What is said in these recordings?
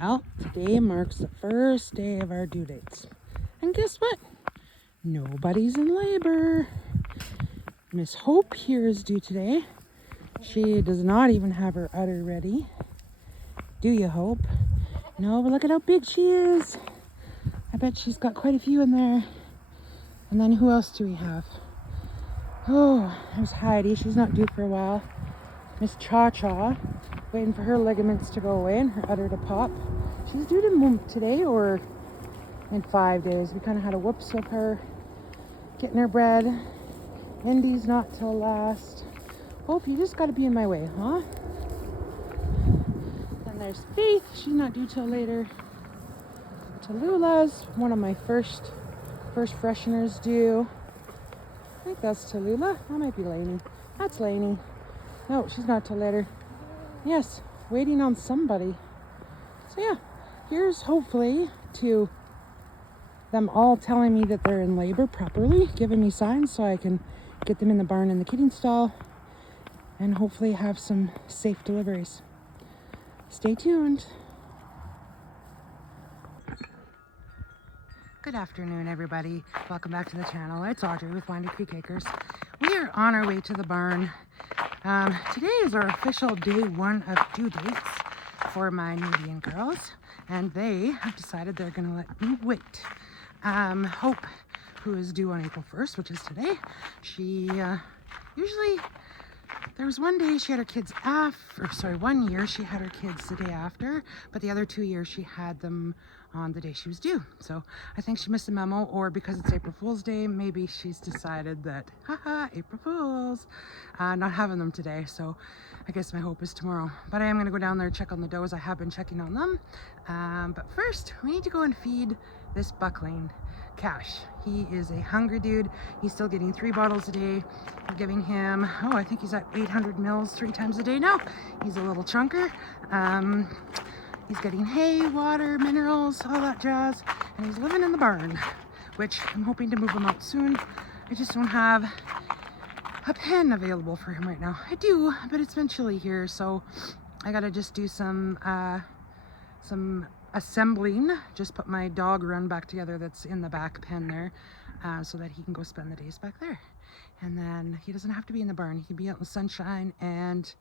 Well, today marks the first day of our due dates. And guess what? Nobody's in labor. Miss Hope here is due today. She does not even have her udder ready. Do you, Hope? No, but look at how big she is. I bet she's got quite a few in there. And then who else do we have? Oh, there's Heidi. She's not due for a while. Miss Cha-Cha, waiting for her ligaments to go away and her udder to pop. She's due to move today or in 5 days. We kind of had a whoops with her getting her bred. Indy's not till last. Hope, you just got to be in my way, huh? Then there's Faith. She's not due till later. Tallulah's one of my first fresheners due. I think that's Tallulah. That might be Lainey. That's Lainey. No, she's not till later. Yes, waiting on somebody. So yeah, here's hopefully to them all telling me that they're in labor properly, giving me signs so I can get them in the barn and the kidding stall and hopefully have some safe deliveries. Stay tuned. Good afternoon, everybody. Welcome back to the channel. It's Audrey with Windy Creek Acres. We are on our way to the barn. Today is our official day 1 of due dates for my Nubian girls, and they have decided they're going to let me wait. Hope, who is due on April 1st, which is today, she usually, there was one day she had her kids one year she had her kids the day after, but the other 2 years she had them on the day she was due. So I think she missed a memo, or because it's April Fool's Day, maybe she's decided that, haha, April Fools, not having them today. So I guess my hope is tomorrow. But I am going to go down there and check on the does. I have been checking on them. But first, we need to go and feed this buckling Cash. He is a hungry dude. He's still getting 3 bottles a day. We're giving him, I think he's at 800 mils 3 times a day now. He's a little chunker. He's getting hay, water, minerals, all that jazz, and he's living in the barn, which I'm hoping to move him out soon. I just don't have a pen available for him right now. I do, but it's been chilly here, so I gotta just do some assembling. Just put my dog run back together that's in the back pen there, so that he can go spend the days back there. And then he doesn't have to be in the barn. He can be out in the sunshine and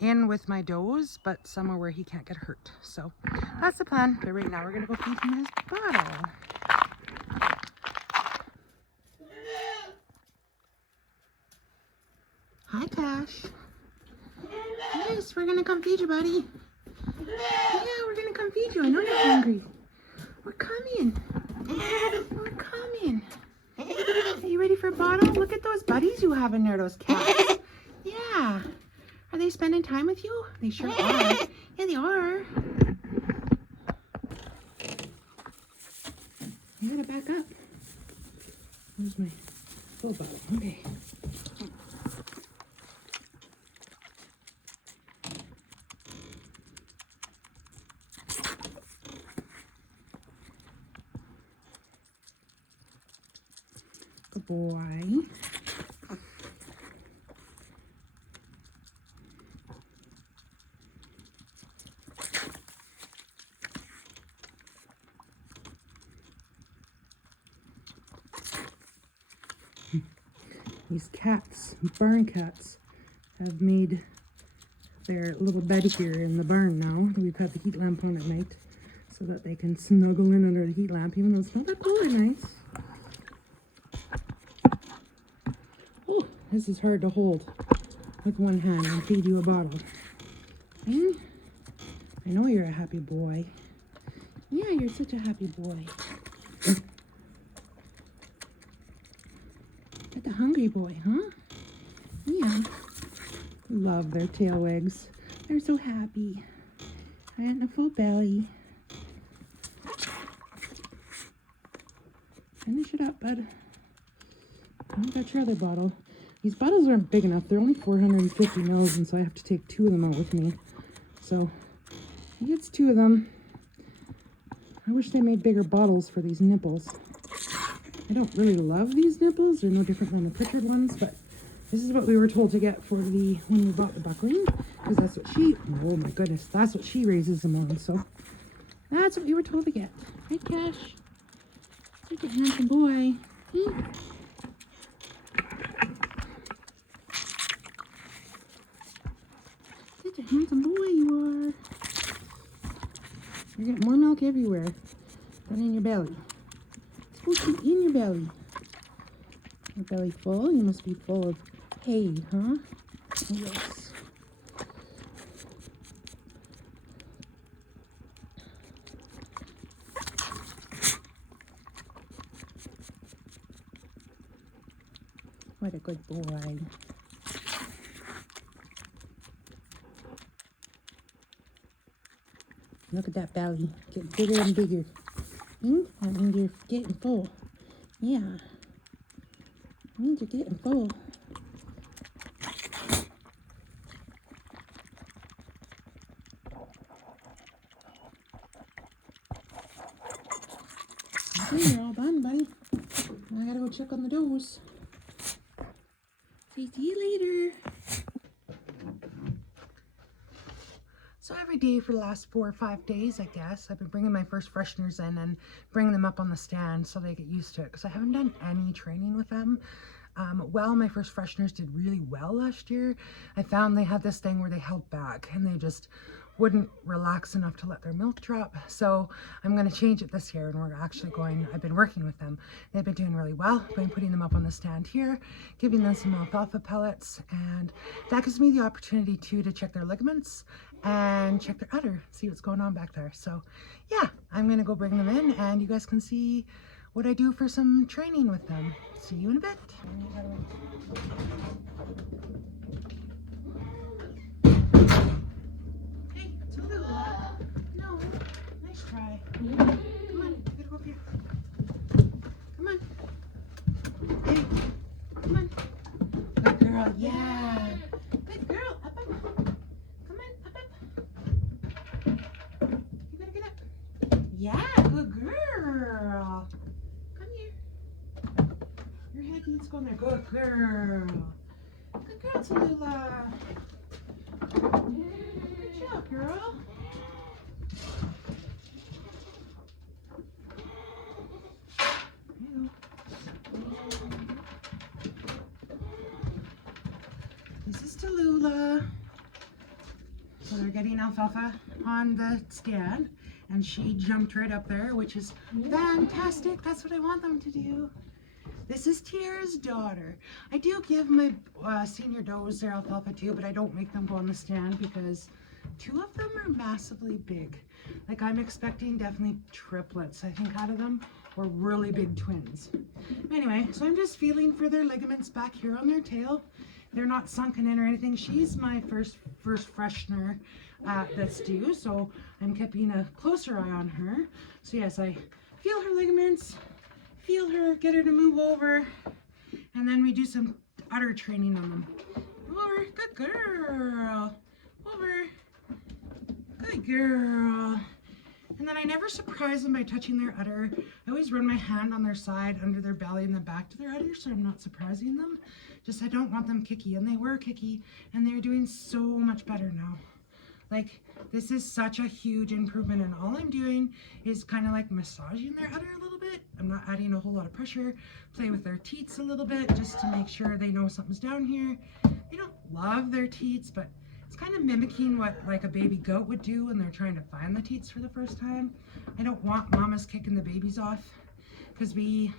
in with my does, but somewhere where he can't get hurt. So that's the plan. But right now we're gonna go feed him his bottle. Hi, Cash. Yes, we're gonna come feed you, buddy. Yeah, we're gonna come feed you. I know you're hungry. We're coming. We're coming. Are you ready for a bottle? Look at those buddies you have in there, those cats. Yeah. Are they spending time with you? They sure are. Yeah, they are. I gotta back up. Where's my full bottle? Okay. Good boy. These cats, barn cats, have made their little bed here in the barn now. We've had the heat lamp on at night so that they can snuggle in under the heat lamp, even though it's not that cold or nice. Oh, this is hard to hold with one hand and feed you a bottle. I know you're a happy boy. Yeah, you're such a happy boy. The hungry boy, huh? Yeah. Love their tail wags. They're so happy. And a full belly. Finish it up, bud. I got your other bottle. These bottles aren't big enough. They're only 450 mils, and so I have to take 2 of them out with me. So he gets 2 of them. I wish they made bigger bottles for these nipples. I don't really love these nipples. They're no different than the Pritchard ones, but this is what we were told to get for when we bought the buckling, because that's what she, oh my goodness, that's what she raises them on. So That's what you were told to get. Right, Cash? Such a handsome boy. Hmm? Such a handsome boy you are. You're getting more milk everywhere than in your belly. It's supposed to be in your belly. Your belly full? You must be full of hay, huh? Yes. What a good boy. Look at that belly. Getting bigger and bigger. That means you're getting full. Yeah. That means you're getting full. Okay, you're all done, buddy. I gotta go check on the does. See you later. So every day for the last 4 or 5 days, I guess, I've been bringing my first fresheners in and bringing them up on the stand so they get used to it, because I haven't done any training with them. Well, my first fresheners did really well last year. I found they had this thing where they held back and they just wouldn't relax enough to let their milk drop. So I'm going to change it this year, and we're actually going, I've been working with them. They've been doing really well. I've been putting them up on the stand here, giving them some alfalfa pellets, and that gives me the opportunity to check their ligaments and check their udder, see what's going on back there. So yeah, I'm going to go bring them in and you guys can see what I do for some training with them. See you in a bit. Hey, Tallulah. No, nice try. Come on, you gotta go up here. Come on. Hey, come on. Good girl, yeah. Good girl, up, up. Come on, up, up. You gotta get up. Yeah, good girl. Come here. Your head needs to go in there. Good girl. Good girl, Tallulah. Good job, girl. This is Tallulah. So they're getting alfalfa on the stand, and she jumped right up there, which is fantastic. That's what I want them to do. This is Tiara's daughter. I do give my senior does their alfalfa too, but I don't make them go on the stand because 2 of them are massively big. Like, I'm expecting definitely triplets, I think, out of them, or really big twins. Anyway, so I'm just feeling for their ligaments back here on their tail. They're not sunken in or anything. She's my first freshener that's due, so I'm keeping a closer eye on her. So yes, I feel her ligaments, feel her, get her to move over, and then we do some udder training on them. Over, good girl. Over, good girl. And then I never surprise them by touching their udder. I always run my hand on their side, under their belly, and the back to their udder, so I'm not surprising them. Just I don't want them kicky, and they were kicky, and they're doing so much better now. Like, this is such a huge improvement, and all I'm doing is kind of like massaging their udder a little bit. I'm not adding a whole lot of pressure. Play with their teats a little bit just to make sure they know something's down here. They don't love their teats, but it's kind of mimicking what like a baby goat would do when they're trying to find the teats for the first time. I don't want mamas kicking the babies off because we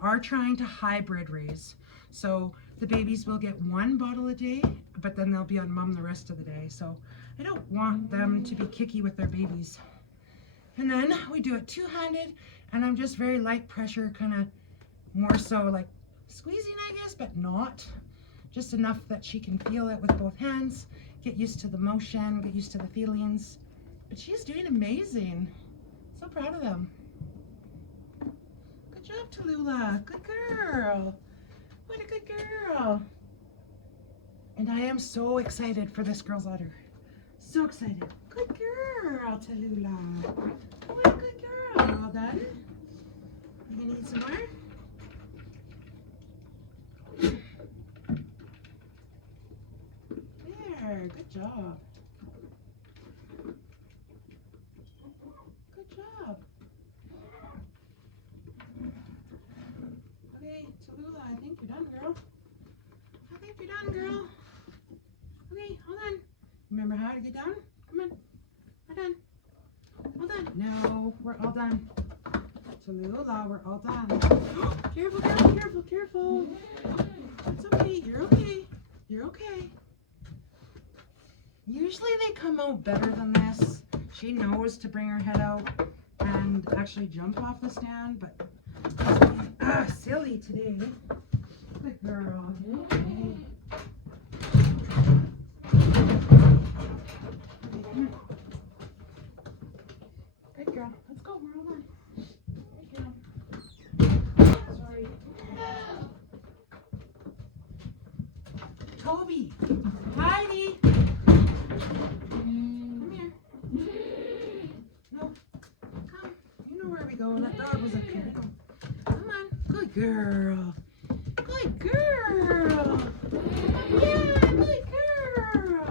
are trying to hybrid raise. So the babies will get 1 bottle a day, but then they'll be on mom the rest of the day. So I don't want them to be kicky with their babies. And then we do it 2-handed, and I'm just very light pressure, kind of more so like squeezing, I guess, but not. Just enough that she can feel it with both hands, get used to the motion, get used to the feelings. But she's doing amazing. So proud of them. Good job, Tallulah. Good girl. What a good girl. And I am so excited for this girl's udder. So excited. Good girl, Tallulah. What a good girl. All done? You gonna need some more? There, good job. Good on, girl. Okay, hold on. Remember how to get down? Come on. We're done. Hold on. No, we're all done. Tallulah, we're all done. Careful, careful, careful, careful. It's okay. You're okay. You're okay. Usually they come out better than this. She knows to bring her head out and actually jump off the stand, but silly today. Good girl. Okay. Good girl. Let's go. We're all done. Good girl. Sorry. Toby. Heidi. Come here. No. Come. You know where we go. That dog was up here. Come on. Good girl. Good girl. Yeah, good girl.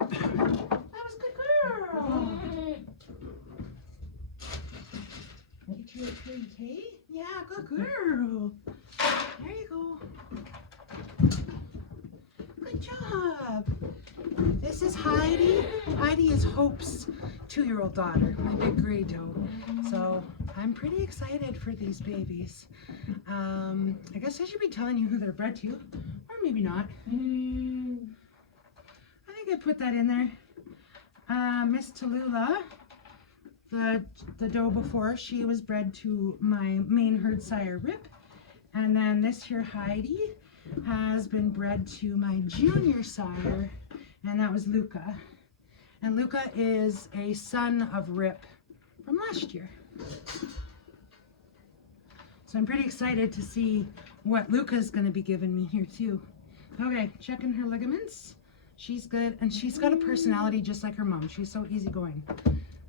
That was good girl. Get you a treat, hey? Yeah, good girl. There you go. Good job. This is Heidi. Heidi is Hope's 2-year-old daughter, my big gray doe. So I'm pretty excited for these babies. I guess I should be telling you who they're bred to, or maybe not. I think I put that in there. Miss Tallulah, the doe before, she was bred to my main herd sire Rip. And then this here Heidi has been bred to my junior sire, and that was Luca. And Luca is a son of Rip from last year. So I'm pretty excited to see what Luca's going to be giving me here too. Okay, checking her ligaments. She's good, and she's got a personality just like her mom. She's so easygoing.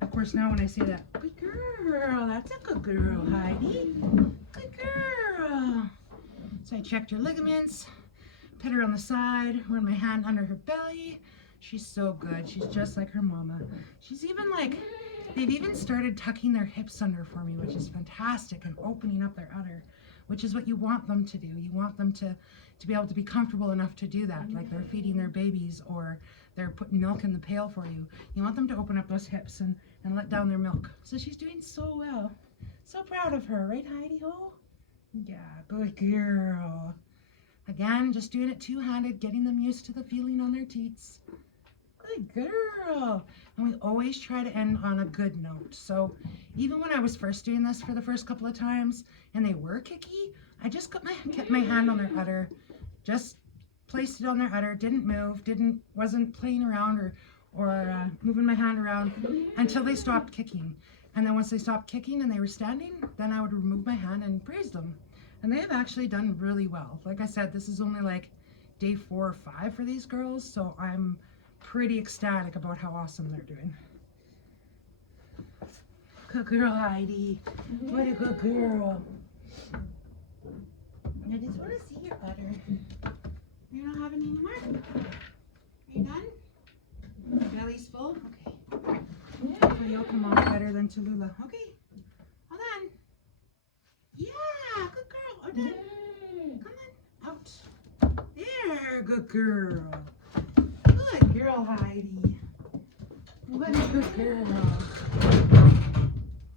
Of course, now when I say that, good girl, that's a good girl, Heidi. Good girl. So I checked her ligaments, put her on the side, run my hand under her belly. She's so good. She's just like her mama. She's even like, they've even started tucking their hips under for me, which is fantastic, and opening up their udder, which is what you want them to do. You want them to be able to be comfortable enough to do that, like they're feeding their babies or they're putting milk in the pail for you. You want them to open up those hips and let down their milk. So she's doing so well. So proud of her, right, Heidi Ho? Yeah, good girl. Again, just doing it two-handed, getting them used to the feeling on their teats. Good girl. And we always try to end on a good note. So even when I was first doing this for the first couple of times and they were kicky, I just kept my hand on their udder, just placed it on their udder, didn't move, wasn't playing around or moving my hand around until they stopped kicking. And then once they stopped kicking and they were standing, then I would remove my hand and praise them. And they have actually done really well. Like I said, this is only like day 4 or 5 for these girls, so I'm pretty ecstatic about how awesome they're doing. Good girl, Heidi. What a good girl. I just want to see your udder. You're not having any more? Are you done? Belly's full? Okay. Hopefully you'll come out better than Tallulah. Okay. Hold on. Yeah, good girl. Hold on. Come on. Out. There, good girl. Good girl, Heidi. What a good girl.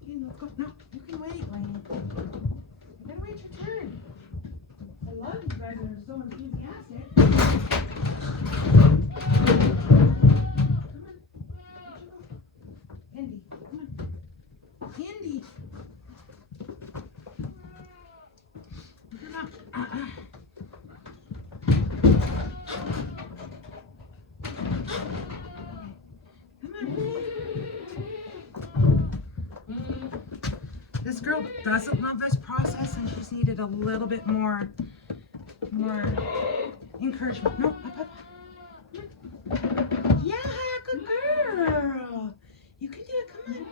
Okay, let's go. No, you can wait, Wayne. You gotta wait your turn. I love you guys that are so enthusiastic. Come on. Indy, come on. Indy. You're not. This girl doesn't love this process, and she's needed a little bit more encouragement. No, up, up. Yeah, good girl. You can do it. Come on.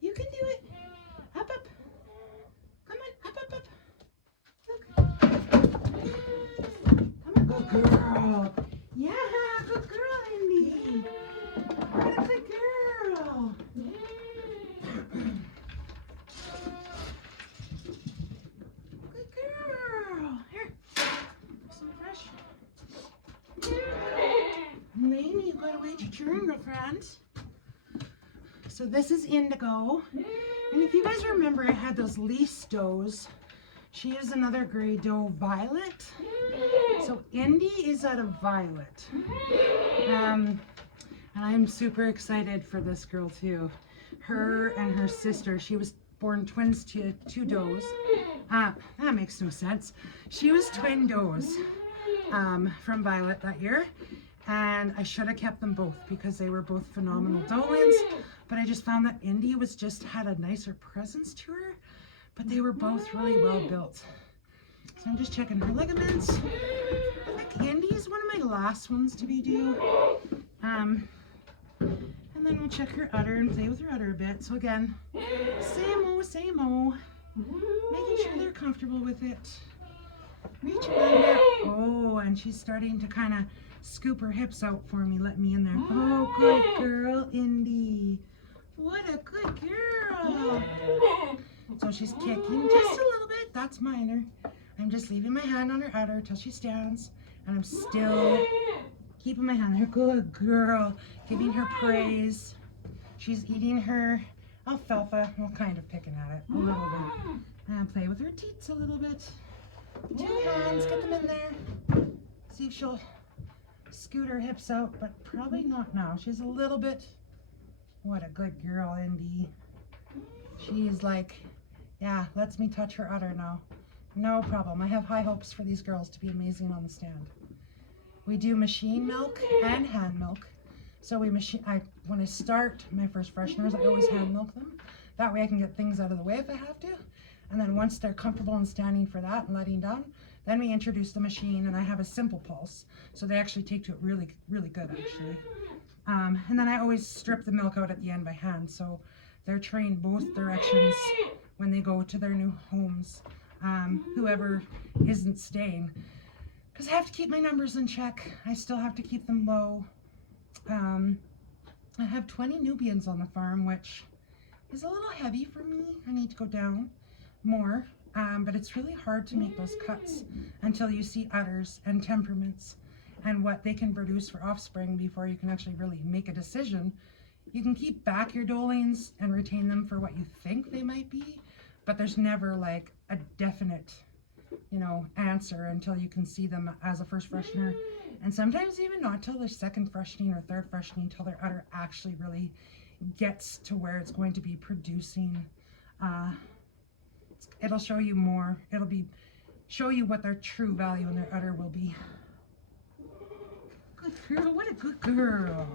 You can do it. Up, up. Come on, up, up, up. Look. Come on, good girl. Yeah, good girl, Indy. What a good girl. Good girl. Here, some fresh. turn, girlfriend. So this is Indigo. And if you guys remember, I had those lease does. She is another gray doe, Violet. So Indy is out of Violet. And I'm super excited for this girl too. Her and her sister, she was born twins to two does. That makes no sense. She was twin does from Violet that year. And I should have kept them both because they were both phenomenal doelings. But I just found that Indy had a nicer presence to her. But they were both really well built. So I'm just checking her ligaments. I think Indy is one of my last ones to be due. And then we'll check her udder and play with her udder a bit. So again, same old. Making sure they're comfortable with it. Reach under. Oh, and she's starting to kind of scoop her hips out for me. Let me in there. Oh, good girl, Indy. What a good girl. So she's kicking just a little bit. That's minor. I'm just leaving my hand on her udder till she stands. And I'm still keeping my hand there. Good girl. Giving her praise. She's eating her alfalfa. Well, kind of picking at it a little bit. And play with her teats a little bit. 2 hands. Get them in there. See if she'll scoot her hips out, but probably not now. She's a little bit. What a good girl, Indy. She's like, yeah, lets me touch her udder now. No problem. I have high hopes for these girls to be amazing on the stand. We do machine milk and hand milk. So when I start my first fresheners, I always hand milk them. That way I can get things out of the way if I have to. And then once they're comfortable and standing for that and letting down, then we introduce the machine, and I have a simple pulse. So they actually take to it really, really good, actually. And then I always strip the milk out at the end by hand. So they're trained both directions when they go to their new homes, whoever isn't staying. Because I have to keep my numbers in check. I still have to keep them low. I have 20 Nubians on the farm, which is a little heavy for me. I need to go down more. But it's really hard to make those cuts until you see udders and temperaments and what they can produce for offspring before you can actually really make a decision. You can keep back your doelings and retain them for what you think they might be, but there's never like a definite, answer until you can see them as a first freshener, and sometimes even not till their second freshening or third freshening, till their udder actually really gets to where it's going to be producing. It'll show you more. Show you what their true value in their udder will be. Good girl. What a good girl.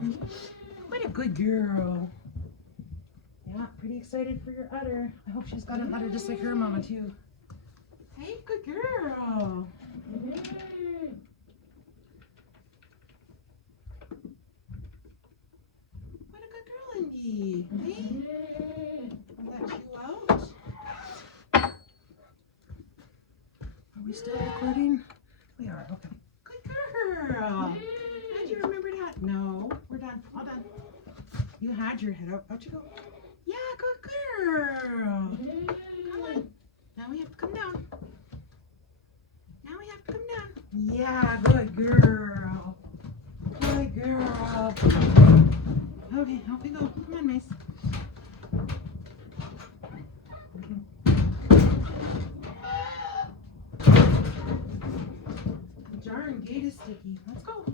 What a good girl. Yeah, pretty excited for your udder. I hope she's got an udder just like her mama too. Hey, good girl. What a good girl, Indy. Hey, I'll let you out. Are we still recording? We are, okay. Good girl. How'd you remember that? No, we're done. All done. You had your head out. Out you go. Yeah, good girl. Come on. Now we have to come down. Now we have to come down. Yeah, good girl. Good girl. Okay, out we go. Come on, Mace. The jar and gate is sticky. Let's go.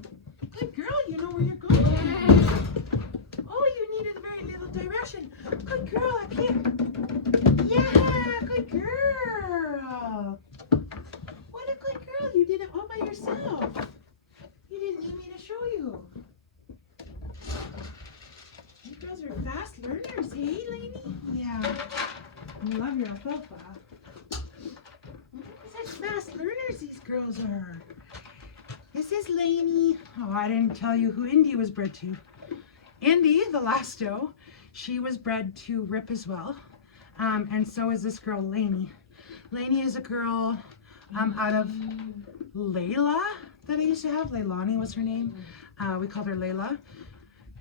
Good girl, you know where you're going. Oh, you needed a very little direction. Good girl, up here. Yeah, good girl. What a good girl. You did it all by yourself. You didn't need me to show you. You girls are fast learners, hey, Lainey? Yeah. I love your alfalfa. Such fast learners these girls are. This is Lainey. Oh, I didn't tell you who Indy was bred to. Indy, the last doe, she was bred to Rip as well. And so is this girl, Lainey. Lainey is a girl out of Layla that I used to have. Leilani was her name. We called her Layla.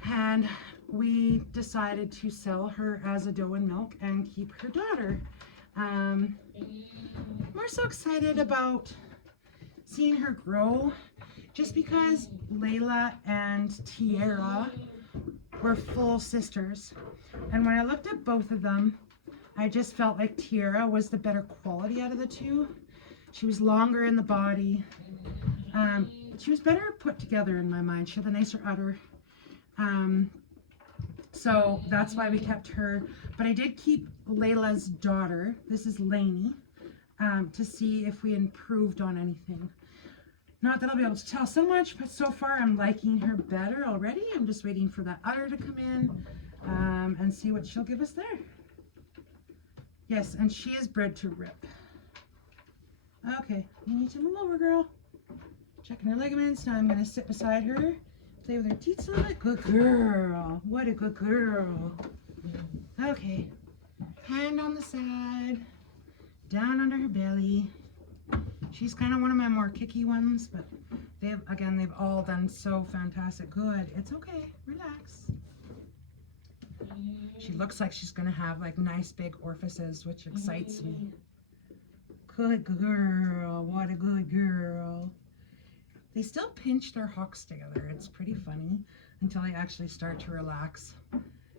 And we decided to sell her as a doe in milk and keep her daughter. We're so excited about seeing her grow, just because Layla and Tiara were full sisters. And when I looked at both of them, I just felt like Tiara was the better quality out of the two. She was longer in the body. She was better put together in my mind. She had a nicer udder. So that's why we kept her. But I did keep Layla's daughter. This is Lainey, to see if we improved on anything. Not that I'll be able to tell so much, but so far I'm liking her better already. I'm just waiting for that udder to come in and see what she'll give us there. Yes, and she is bred to rip. Okay, you need to move over, girl. Checking her ligaments. Now I'm going to sit beside her, play with her teats a little bit. Good girl. What a good girl. Okay, hand on the side, down under her belly. She's kind of one of my more kicky ones, but they've all done so fantastic. Good. It's okay. Relax. She looks like she's going to have like nice big orifices, which excites me. Good girl. What a good girl. They still pinch their hocks together. It's pretty funny until they actually start to relax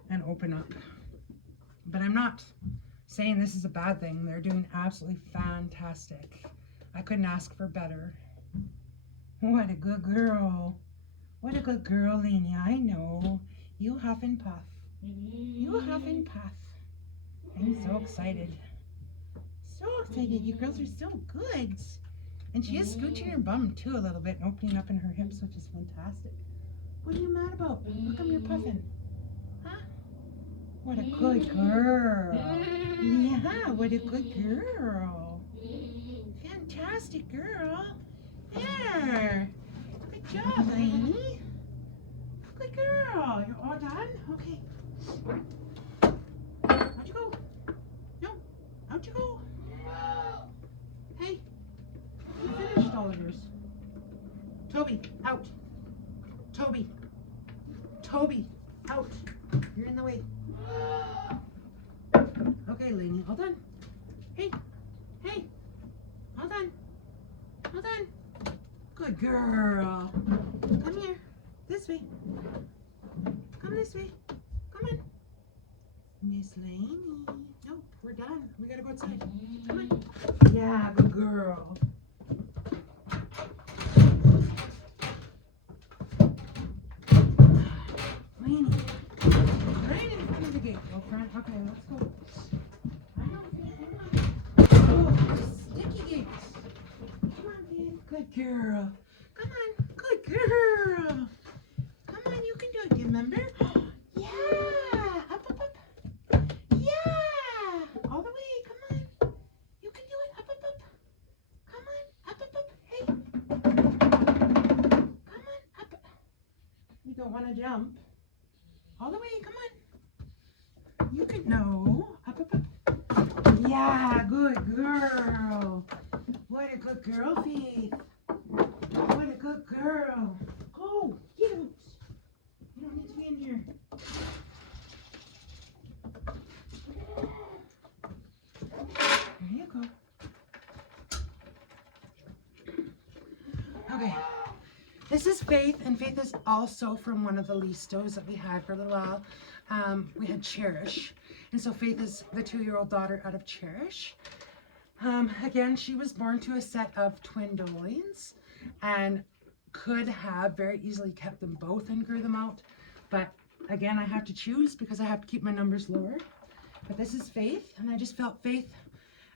and open up. But I'm not saying this is a bad thing. They're doing absolutely fantastic. I couldn't ask for better. What a good girl. What a good girl, Lainey. I know. You huff and puff. You huff and puff. I'm so excited. So excited. You girls are so good. And she is scooching her bum too a little bit and opening up in her hips, which is fantastic. What are you mad about? How come you're puffing? Huh? What a good girl. Yeah, what a good girl. Fantastic girl. There. Good job, Lainey. Good girl. You're all done? Okay. Out you go. No. Out you go. Hey. You finished all of yours. Toby, out. Toby. Toby, out. You're in the way. Okay, Lainey, all done. Hey. Hey. All done. All done. Good girl. Come here. This way. Come this way. Come on. Miss Lainey. Nope, we're done. We gotta go outside. Come on. Yeah, good girl. Lainey. Right in front of the gate, girlfriend. Okay, let's go. Sticky gates. Come on, babe. Good girl. Come on. Good girl. Come on, you can do it. Remember? Yeah. Up, up, up. Yeah. All the way. Come on. You can do it. Up, up, up. Come on. Up, up, up. Hey. Come on. Up. You don't want to jump. All the way. Come on. You can. No. Up, up, up. Yeah, good girl. What a good girl, Faith. What a good girl. Go, get out. You don't need to be in here. There you go. Okay. This is Faith, and Faith is also from one of the lease does that we had for a little while. We had Cherish. And so Faith is the 2-year-old daughter out of Cherish. Again, she was born to a set of twin doelings and could have very easily kept them both and grew them out. But again, I have to choose because I have to keep my numbers lower. But this is Faith, and I just felt Faith,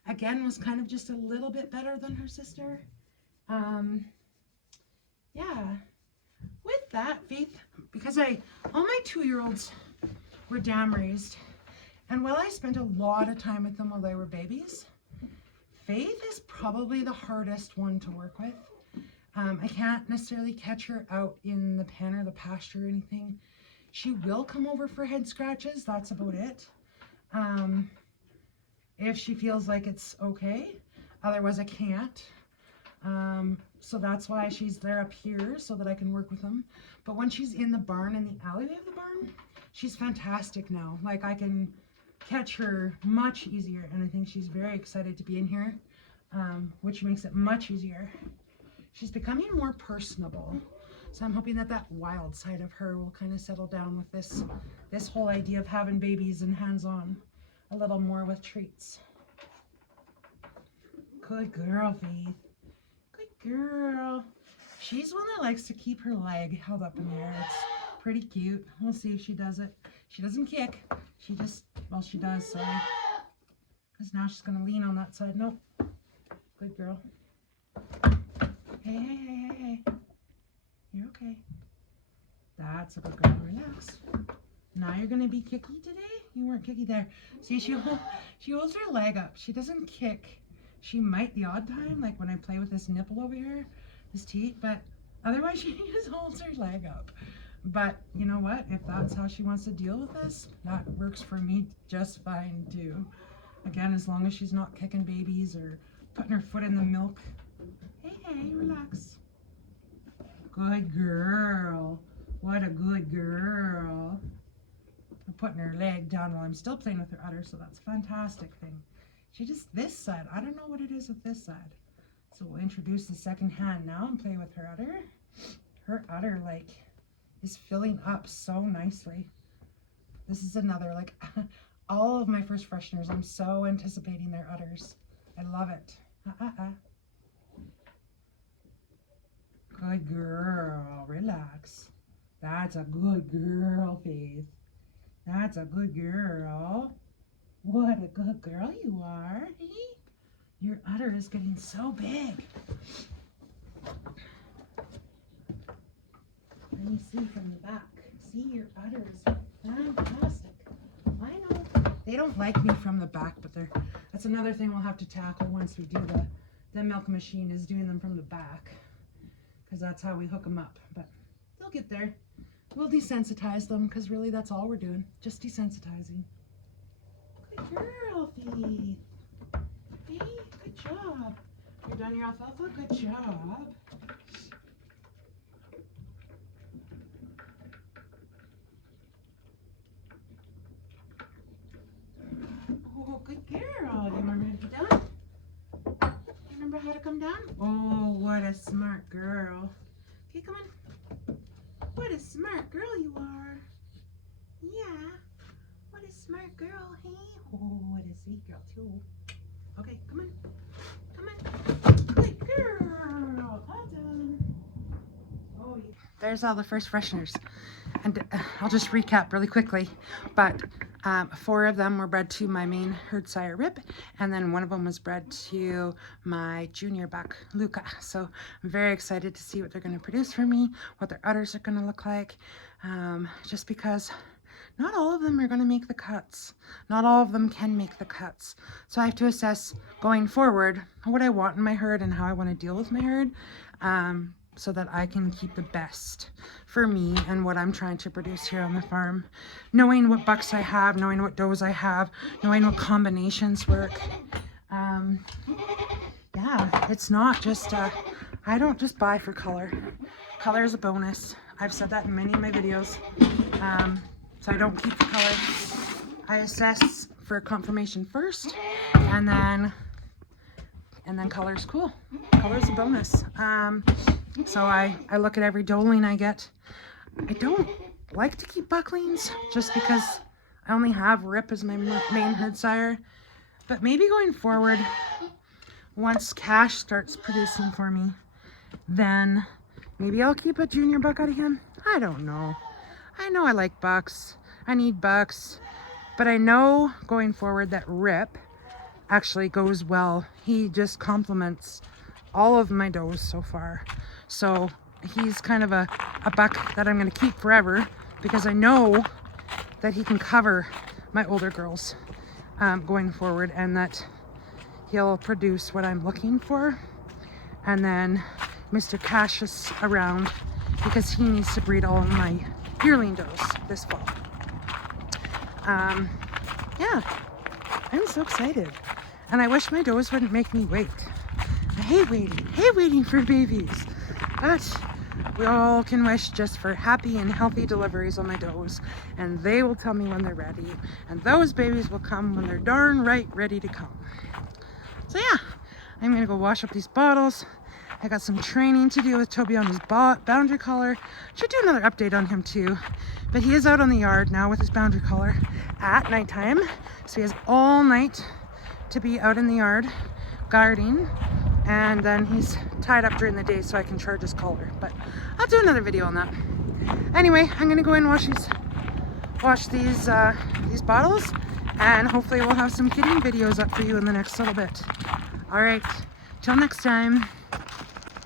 again, was kind of just a little bit better than her sister. Yeah. With that, Faith, because all my 2-year-olds were dam raised, and while I spent a lot of time with them while they were babies, Faith is probably the hardest one to work with. I can't necessarily catch her out in the pen or the pasture or anything. She will come over for head scratches. That's about it. If she feels like it's okay. Otherwise, I can't. So that's why she's there up here so that I can work with them. But when she's in the barn, in the alleyway of the barn, she's fantastic now. Like, I can catch her much easier, and I think she's very excited to be in here, which makes it much easier. She's becoming more personable. So I'm hoping that that wild side of her will kind of settle down with this whole idea of having babies and hands-on a little more with treats. Good girl, Faith. Good girl. She's one that likes to keep her leg held up in the air. It's pretty cute. We'll see if she does it. She doesn't kick. She just, well, she does, sorry. Because now she's going to lean on that side. Nope. Good girl. Hey, hey, hey, hey, hey. You're okay. That's a good girl. Relax. Now you're going to be kicky today? You weren't kicky there. See, she holds her leg up. She doesn't kick. She might the odd time, like when I play with this nipple over here, this teat, but otherwise she just holds her leg up. But you know what? If that's how she wants to deal with this, that works for me just fine too. Again, as long as she's not kicking babies or putting her foot in the milk. Hey, hey, relax. Good girl. What a good girl. I'm putting her leg down while I'm still playing with her udder, so that's a fantastic thing. She just, this side, I don't know what it is with this side. So we'll introduce the second hand now and play with her udder. Her udder, like, is filling up so nicely. This is another, like, all of my first fresheners, I'm so anticipating their udders. I love it. Good girl, relax. That's a good girl, Faith. That's a good girl. What a good girl you are. Hey? Your udder is getting so big. Let me see from the back. See, your udder is fantastic. I know. They don't like me from the back, but that's another thing we'll have to tackle once we do the milk machine, is doing them from the back. Because that's how we hook them up. But they'll get there. We'll desensitize them, because really that's all we're doing. Just desensitizing. Good girl, Faith. Hey, good job. You're done your alfalfa? Good job. Oh, good girl. You remember how to be done? You remember how to come down? Oh, what a smart girl. Okay, come on. What a smart girl you are. Yeah. What a smart girl, hey? Oh, what a sweet girl, too. Okay, come on. Come on. Good girl. All done. Oh, yeah. There's all the first fresheners. And I'll just recap really quickly. But 4 of them were bred to my main herd sire Rip. And then 1 of them was bred to my junior buck, Luca. So I'm very excited to see what they're going to produce for me, what their udders are going to look like. Just because not all of them are going to make the cuts. Not all of them can make the cuts. So I have to assess going forward what I want in my herd and how I want to deal with my herd, so that I can keep the best for me and what I'm trying to produce here on the farm. Knowing what bucks I have, knowing what does I have, knowing what combinations work. Yeah, it's not just, I don't just buy for color. Color is a bonus. I've said that in many of my videos. So I don't keep the color. I assess for confirmation first, and then color is cool. Color is a bonus. So I look at every doeling I get. I don't like to keep bucklings just because I only have Rip as my main herd sire. But maybe going forward, once Cash starts producing for me, then maybe I'll keep a junior buck out of him. I don't know. I know I like bucks. I need bucks. But I know going forward that Rip actually goes well. He just complements all of my does so far. So he's kind of a buck that I'm going to keep forever, because I know that he can cover my older girls going forward, and that he'll produce what I'm looking for. And then Mr. Cash is around because he needs to breed all of my yearling does this fall. Yeah, I'm so excited. And I wish my does wouldn't make me wait. I hate waiting for babies. But we all can wish just for happy and healthy deliveries on my does, and they will tell me when they're ready, and those babies will come when they're darn right ready to come. So yeah, I'm gonna go wash up these bottles. I got some training to do with Toby on his boundary collar. Should do another update on him too. But he is out on the yard now with his boundary collar at nighttime. So he has all night to be out in the yard guarding. And then he's tied up during the day so I can charge his collar. But I'll do another video on that. Anyway, I'm gonna go in and wash these bottles, and hopefully we'll have some kidding videos up for you in the next little bit. All right, till next time.